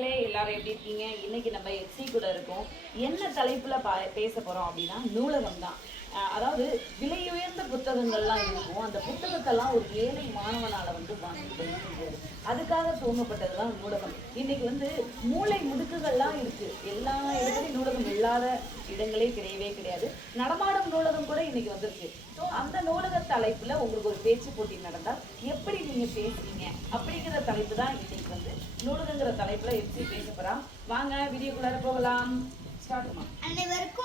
மக்களே எல்லாரும் எப்படி இருக்கீங்க? இன்னைக்கு நம்ம எக்ஸி கூட இருக்கோம். என்ன தலைப்புல பா- பேச போறோம் அப்படின்னா நூலகம் தான் அதாவது விலை உயர்ந்த புத்தகங்கள்லாம் இருக்கும். அந்த புத்தகத்தெல்லாம் ஒரு ஏழை மாணவனால வந்து வாங்கி அதுக்காக துவங்கப்பட்டது தான் நூலகம். இன்னைக்கு வந்து மூளை முடுக்குகள்லாம் இருக்கு. எல்லா இடத்துலையும் நூலகம் இல்லாத இடங்களே கிடையவே கிடையாது. நடமாடும் நூலகம் கூட இன்னைக்கு வந்திருக்கு. ஸோ அந்த நூலக தலைப்புல உங்களுக்கு ஒரு பேச்சு போட்டி நடந்தால் எப்படி நீங்க பேசுறீங்க அப்படிங்கிற தலைப்பு தான் இன்னைக்கு வந்து நூலகங்கிற தலைப்புல எப்படி பேச போறோம். வாங்க வீடியோக்குள்ளார போகலாம். ஸ்டார்ட் அனைவருக்கும்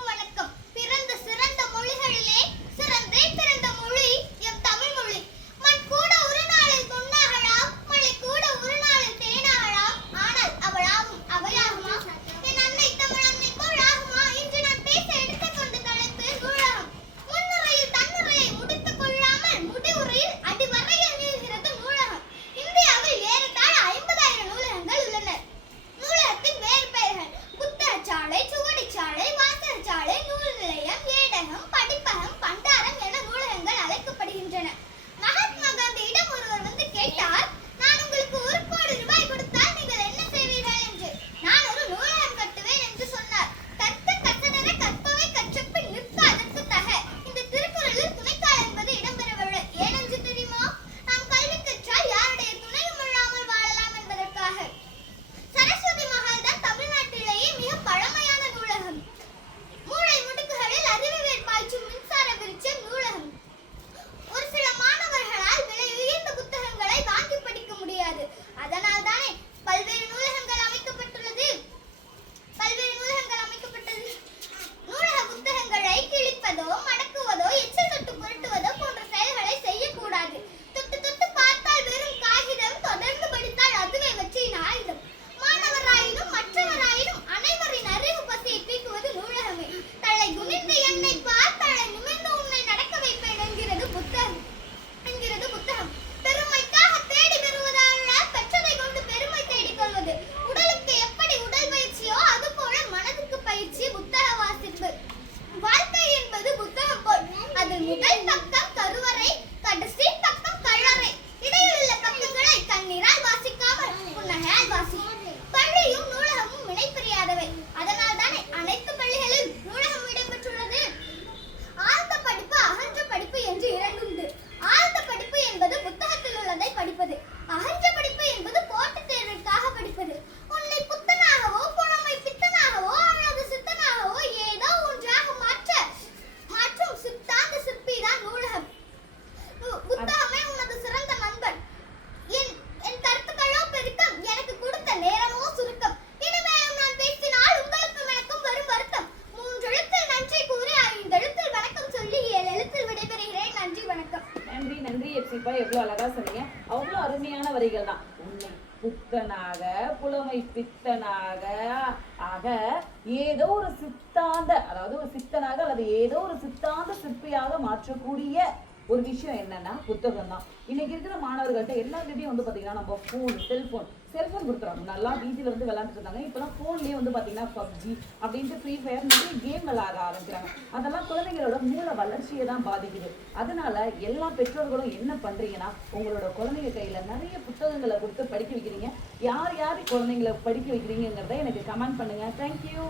¡Ven para! நன்றி எவ்வளவு அழகா சொன்னீங்க. அவ்வளவு அருமையான வரிகள் தான். உன்னை புத்தனாக புலமை பித்தனாக ஆக ஏதோ ஒரு சித்தாந்த அதாவது ஒரு சித்தனாக அல்லது ஏதோ ஒரு சித்தாந்த சிற்பியாக மாற்றக்கூடிய ஒரு விஷயம் என்னன்னா புத்தகம் தான் இன்னைக்கு இருக்கிற மாணவர்கள்ட்ட எல்லாருக்கிட்டையும் வந்து பார்த்தீங்கன்னா நம்ம ஃபோன் செல்ஃபோன் செல்ஃபோன் கொடுத்துறாங்க நல்லா வீட்டில் வந்து விளாண்டுட்டு இருந்தாங்க. இப்போலாம் ஃபோன்லேயே வந்து பார்த்தீங்கன்னா பப்ஜி அப்படின்ட்டு ஃப்ரீ ஃபயர் நிறைய கேம் விளாட ஆரம்பிக்கிறாங்க. அதெல்லாம் குழந்தைங்களோட மூல வளர்ச்சியை தான் பாதிக்குது. அதனால எல்லா பெற்றோர்களும் என்ன பண்ணுறீங்கன்னா உங்களோட குழந்தைங்க கையில் நிறைய புத்தகங்களை கொடுத்து படிக்க வைக்கிறீங்க. யார் யார் குழந்தைங்களை படிக்க வைக்கிறீங்கிறத எனக்கு கமெண்ட் பண்ணுங்கள் தேங்க்யூ